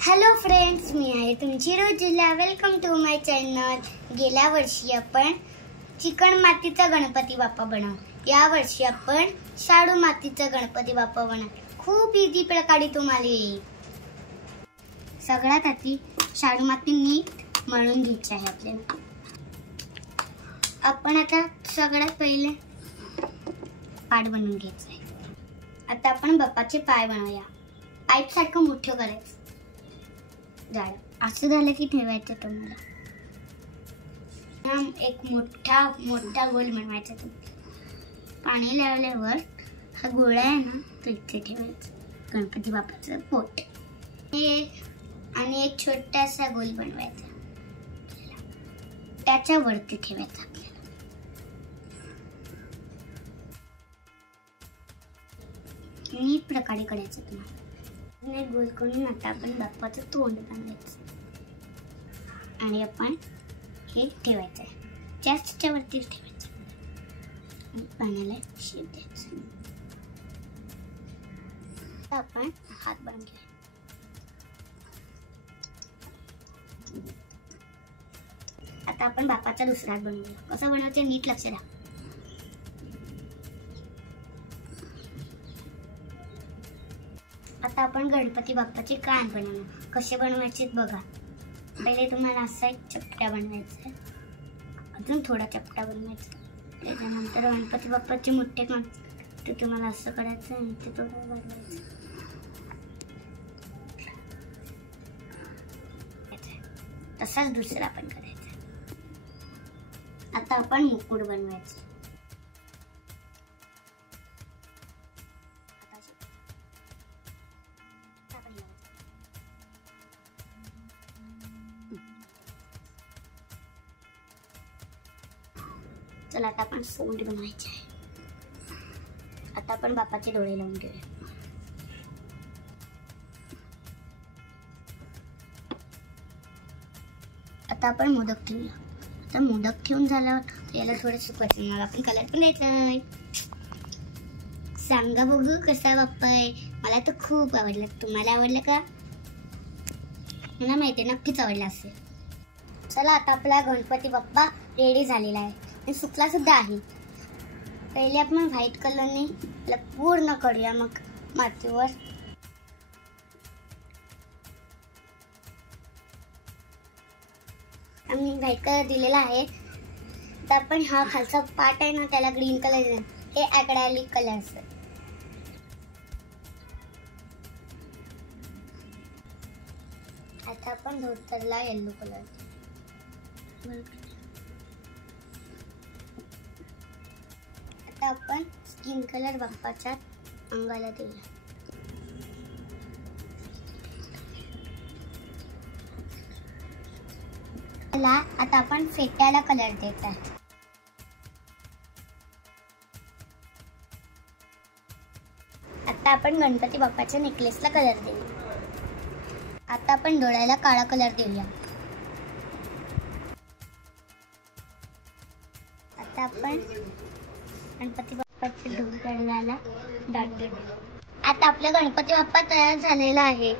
Hello friends, मी आहे तुमची Rojila. Welcome to my channel. गेल्या वर्षी आपण चिकण मातीचा गणपती बाप्पा बनवला. या वर्षी आपण शाडू मातीचा गणपती बाप्पा बनवला. खूप इझी प्रकारे तुम्हाला येईल. सगळ्यात आधी शाडू माती नीट मळून घ्यायची आहे आपल्याला. आपण आता सगळ्यात पहिले पाट बनवून घ्यायचं आहे. आता आपण बाप्पाचे पाय बनवूया. पाईप सारखं मोठं करायचं. झालं. असं झालं की ठेवायचं तुम्हाला. एक मोठा गोल बनवायचा. पाणी लावल्यावर हा गोळा आहे ना, तो इथे ठेवायचा. गणपती बाप्पाचं पोट. आणि एक छोटासा गोल बनवायचा, त्याच्यावरती ठेवायचा आपल्याला. नीट प्रकारे करायचं तुम्हाला. गोल करून आता आपण बाप्पाचं तोंड बांधायचं आणि आपण हे ठेवायचं आहे. जास्तच्या वरतीच ठेवायचं आणि पाण्याला शेप द्यायचं. आपण हात बांधूया. आता आपण बाप्पाचा दुसरा हात बनवूया. कसं बनवायचं नीट लक्ष द्या. आता आपण गणपती बाप्पाचे कान बनवणार. कसे बनवायचे बघा. पहिले तुम्हाला असा एक चपटा बनवायचा आहे. अजून थोडा चपटा बनवायचा. त्याच्यानंतर गणपती बाप्पाचे मोठे कान ते तुम्हाला असं करायचं आणि ते थोडं बनवायचं. तसाच दुसरा पण करायचा. आता आपण मुकुट बनवायचं. चला आता आपण सोंड बनवायचे आहे. आता आपण बाप्पाचे डोळे लावून घेऊया. आता आपण मोदक ठेवूया. आता मोदक ठेवून झाल्यावर याला थोडं सुकवायचं. मला आपण कलर पण द्यायचा आहे. सांगा बघू कसा बाप्पा आहे. मला तर खूप आवडला. तुम्हाला आवडलं का? मला माहिती आहे नक्कीच आवडला असेल. चला आता आपला गणपती बाप्पा रेडी झालेला आहे आणि सुकला सुद्धा आहे. पहिले आपण व्हाईट कलरने त्याला पूर्ण करूया. मग मातीवर आम्ही व्हाईट कलर दिलेला आहे. तर आपण हा खालचा पार्ट आहे ना, त्याला ग्रीन कलर दिला. हे ॲक्रेलिक कलर असतं. आता आपण धोतरला येलो कलर. आता आपण स्किन कलर बाप्पाच्या अंगाला देऊया. आता आपण फेट्याला कलर द्यायचा आहे. आता आपण गणपती बाप्पाच्या नेकलेसला कलर देऊया. आता आपण डोळ्याला काळा कलर देऊया. आता आपण गणपती बाप्पाच्या डोक्याला डाग देऊया. आता आपला गणपती बाप्पा तयार झालेला आहे.